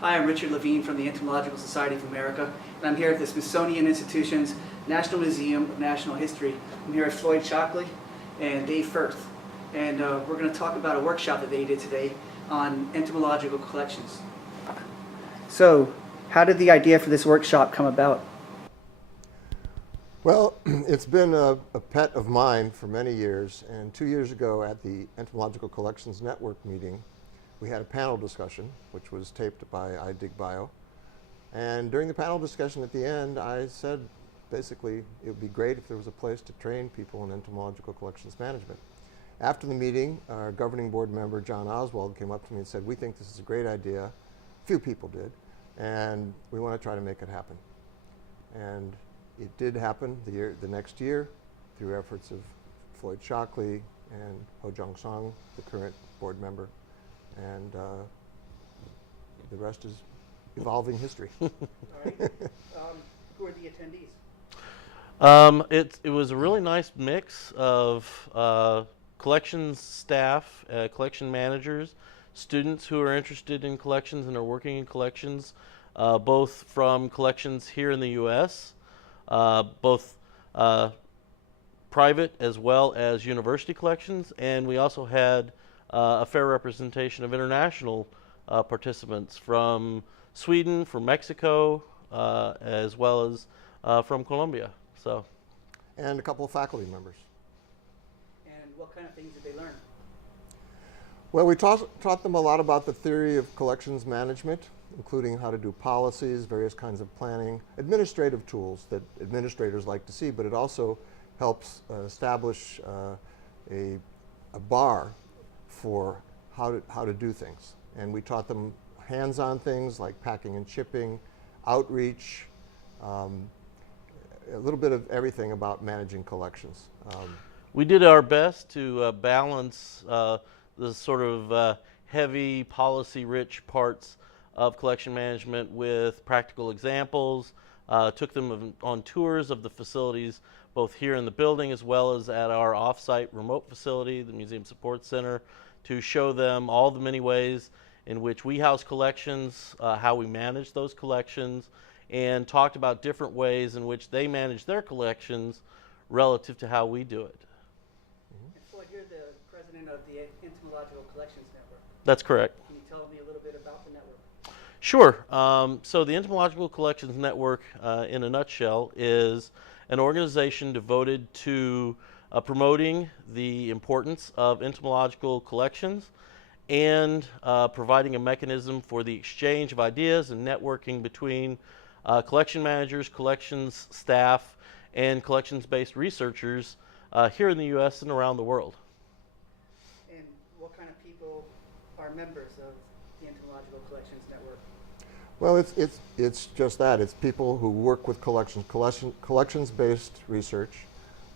Hi, I'm Richard Levine from the Entomological Society of America, and I'm here at the Smithsonian Institution's National Museum of National History. I'm here with Floyd Shockley and Dave Furth, and we're going to talk about a workshop that they did today on entomological collections. So, how did the idea for this workshop come about? Well, it's been a pet of mine for many years, and 2 years ago at the Entomological Collections Network meeting, we had a panel discussion, which was taped by iDigBio. And during the panel discussion at the end, I said, basically, it would be great if there was a place to train people in entomological collections management. After the meeting, our governing board member, John Oswald, came up to me and said, we think this is a great idea. A few people did, and we want to try to make it happen. And it did happen the next year through efforts of Floyd Shockley and Ho Jung Song, the current board member. And the rest is evolving history. All right. Who are the attendees? It was a really nice mix of collections staff, collection managers, students who are interested in collections and are working in collections, both from collections here in the U.S., both private as well as university collections, and we also had a fair representation of international participants from Sweden, from Mexico, as well as from Colombia. And a couple of faculty members. And what kind of things did they learn? Well, we taught them a lot about the theory of collections management, including how to do policies, various kinds of planning, administrative tools that administrators like to see, but it also helps establish a bar for how to do things. And we taught them hands-on things like packing and shipping, outreach, a little bit of everything about managing collections. We did our best to balance the sort of heavy, policy-rich parts of collection management with practical examples, took them on tours of the facilities both here in the building as well as at our off-site remote facility, the Museum Support Center, to show them all the many ways in which we house collections, how we manage those collections, and talked about different ways in which they manage their collections relative to how we do it. And Floyd, you're the president of the Entomological Collections Network. That's correct. Can you tell me a little bit about the network? Sure. So the Entomological Collections Network, in a nutshell, is an organization devoted to promoting the importance of entomological collections and providing a mechanism for the exchange of ideas and networking between collection managers, collections staff, and collections-based researchers here in the U.S. and around the world. And what kind of people are members of the Entomological Collections Network? Well, it's just that. It's people who work with collections-based research,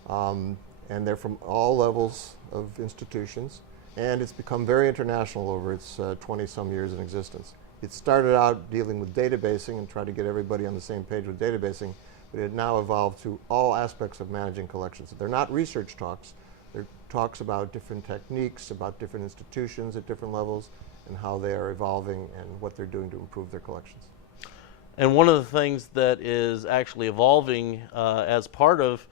and they're from all levels of institutions, and it's become very international over its 20-some years in existence. It started out dealing with databasing and tried to get everybody on the same page with databasing, but it now evolved to all aspects of managing collections. They're not research talks. They're talks about different techniques, about different institutions at different levels, and how they are evolving and what they're doing to improve their collections. And one of the things that is actually evolving as part of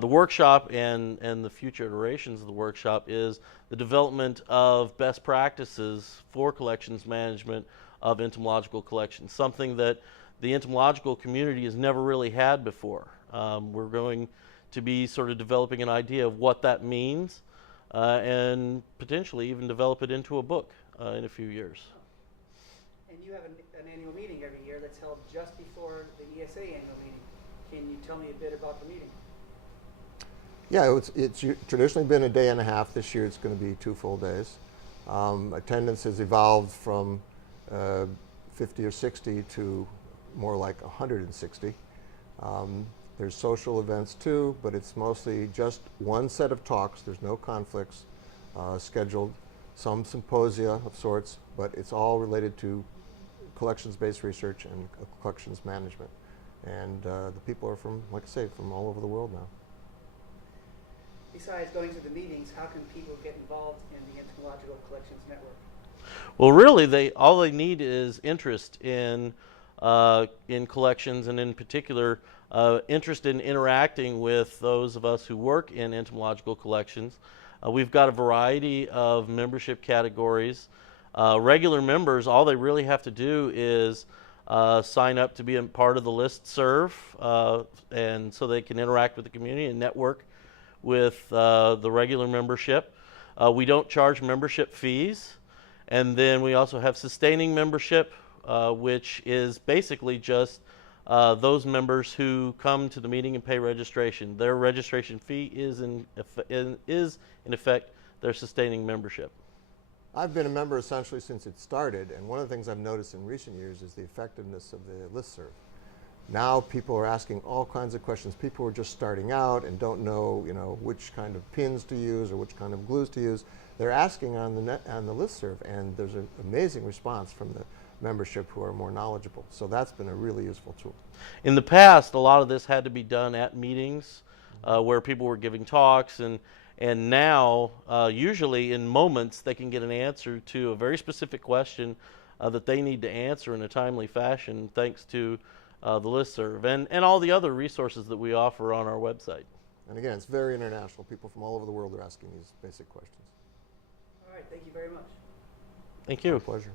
the workshop and the future iterations of the workshop is the development of best practices for collections management of entomological collections, something that the entomological community has never really had before. We're going to be sort of developing an idea of what that means and potentially even develop it into a book in a few years. And you have an annual meeting every year that's held just before the ESA annual meeting. Can you tell me a bit about the meeting? Yeah, it's traditionally been a day and a half. This year it's going to be 2 full days. Attendance has evolved from 50 or 60 to more like 160. There's social events too, but it's mostly just one set of talks. There's no conflicts scheduled. Some symposia of sorts, but it's all related to collections-based research and collections management. And the people are from, like I say, from all over the world now. Besides going to the meetings, how can people get involved in the Entomological Collections Network? Well, really, all they need is interest in collections, and in particular, interest in interacting with those of us who work in entomological collections. We've got a variety of membership categories. Regular members, all they really have to do is sign up to be a part of the listserv, and so they can interact with the community and network with the regular membership. We don't charge membership fees. And then we also have sustaining membership, which is basically just those members who come to the meeting and pay registration. Their registration fee is in effect their sustaining membership. I've been a member essentially since it started, and one of the things I've noticed in recent years is the effectiveness of the listserv. Now people are asking all kinds of questions. People are just starting out and don't know, which kind of pins to use or which kind of glues to use. They're asking on the listserv, and there's an amazing response from the membership who are more knowledgeable. So that's been a really useful tool. In the past, a lot of this had to be done at meetings where people were giving talks, and now usually in moments they can get an answer to a very specific question that they need to answer in a timely fashion, thanks to the listserv and all the other resources that we offer on our website. And again, it's very international. People from all over the world are asking these basic questions. All right, thank you very much. Thank you. My pleasure.